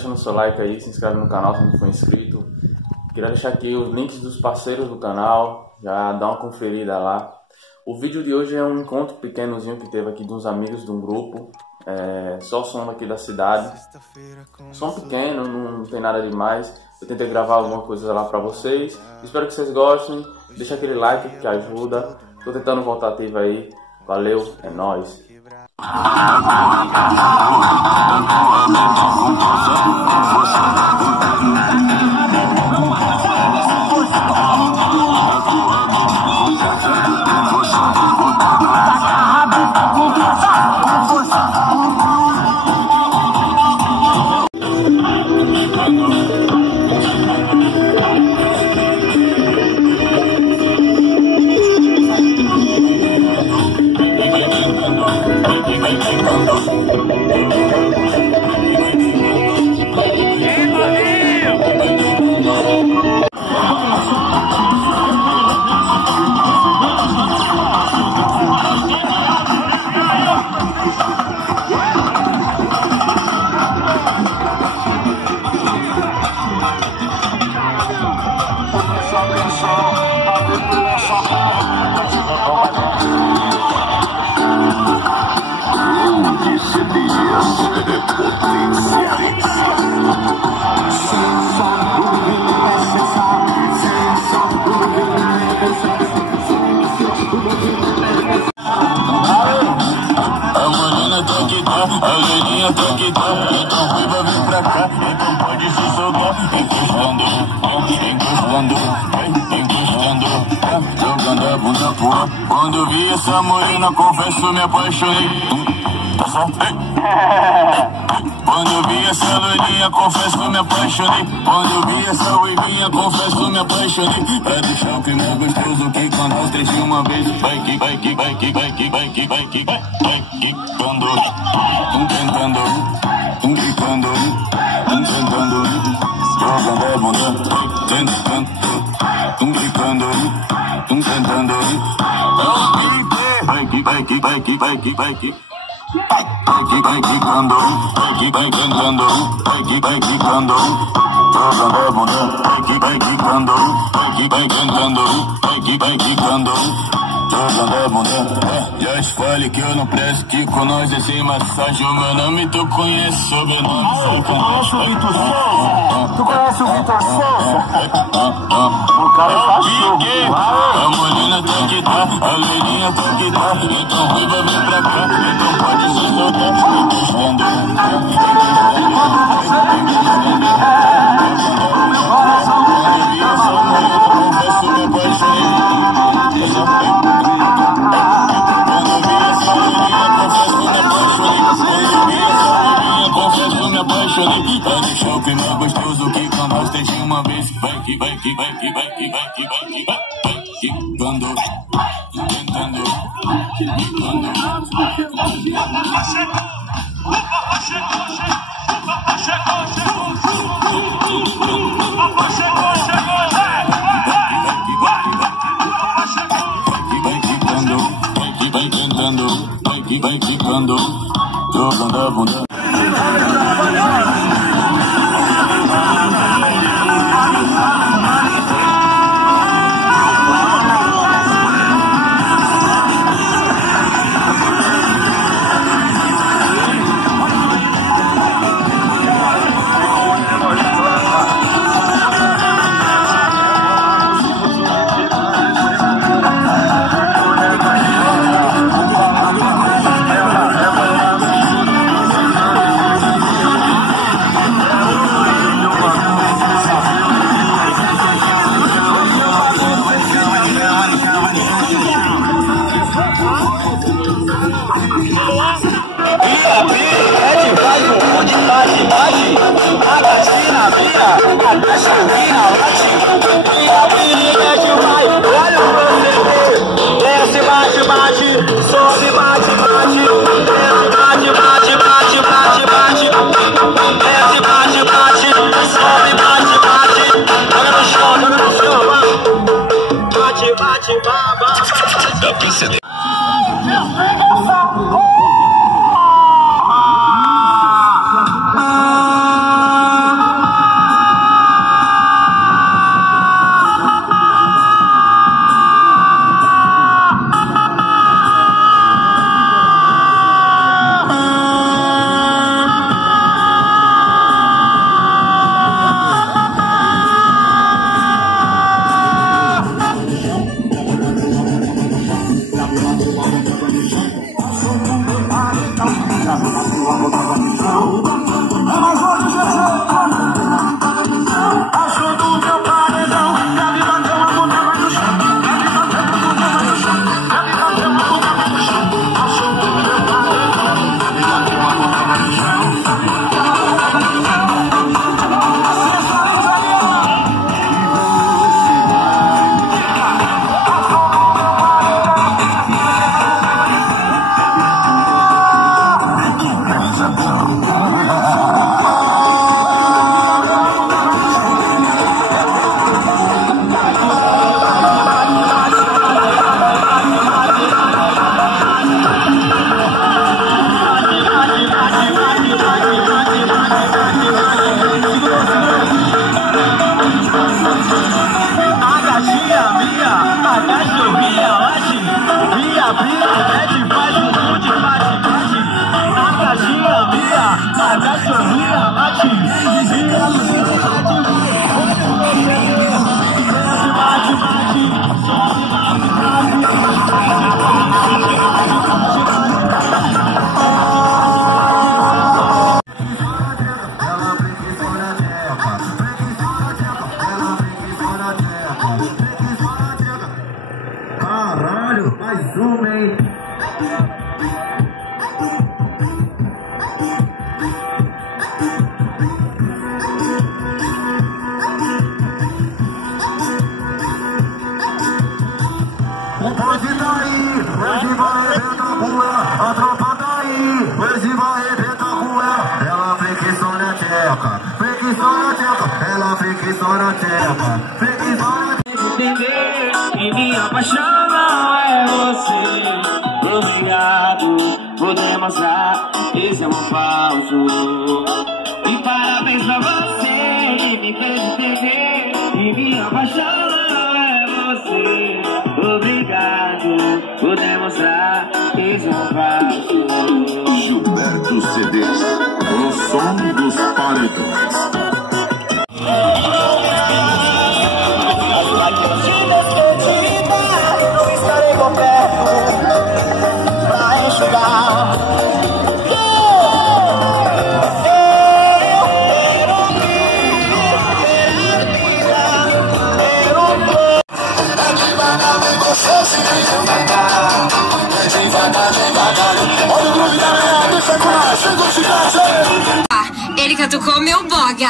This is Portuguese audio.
deixando o seu like aí, se inscreve no canal se não for inscrito. Queria deixar aqui os links dos parceiros do canal, já dá uma conferida lá. O vídeo de hoje é um encontro pequenozinho que teve aqui de uns amigos de um grupo, só som aqui da cidade. Som pequeno, não tem nada demais. Eu tentei gravar alguma coisa lá pra vocês. Espero que vocês gostem. Deixa aquele like que ajuda. Tô tentando voltar ativo aí. Valeu, é nóis. A velhinha tá que tá, então viva vem pra cá, então pode se soltar, encostando, jogando a bunda pro ar. Quando eu vi essa morena, confesso, me apaixonei. Tá certo? Quando eu vi essa loirinha, confesso, me apaixonei. Quando eu vi essa ruivinha, confesso, me apaixonei. Pra deixar o clima gostoso, que quando nós três de uma vez, vai que, vai que, vai que, vai que, vai que, vai que, vai quicando, tentando, gritando, tentando, jogando a bunda, tentando, gritando, tentando, vai que, vai que, vai que, vai que, vai que. Vai quicando, vai cantando, vai quicando, jogando a bunda, vai quicando, vai cantando, vai quicando, jogando a bunda. Já escolhe que eu não presto, que com nós é sem massagem. O meu nome tu conhece, sobrenome. Tu conhece o Vitor Souza? Tu conhece o Vitor Souza? O cara é cachorro. A morena tá que tá, a loirinha tá que tá, então ruiva vem pra cá, então pode se soltar. Pra deixar o clima gostoso, que quando nós três de uma vez, vai que, vai que, vai que, vai que, vai que, vai que, vai quicando, tentando, quicando. Vai quicando, jogando a bunda. Entender que minha paixão não é você. Obrigado por demonstrar esse amor falso. E parabéns pra você que me fez entender que minha paixão não é você. Obrigado por demonstrar esse amor falso. Gilberto CDs, o som dos paredões. Estarei coberto pra enxugar. Ele catucou meu boga.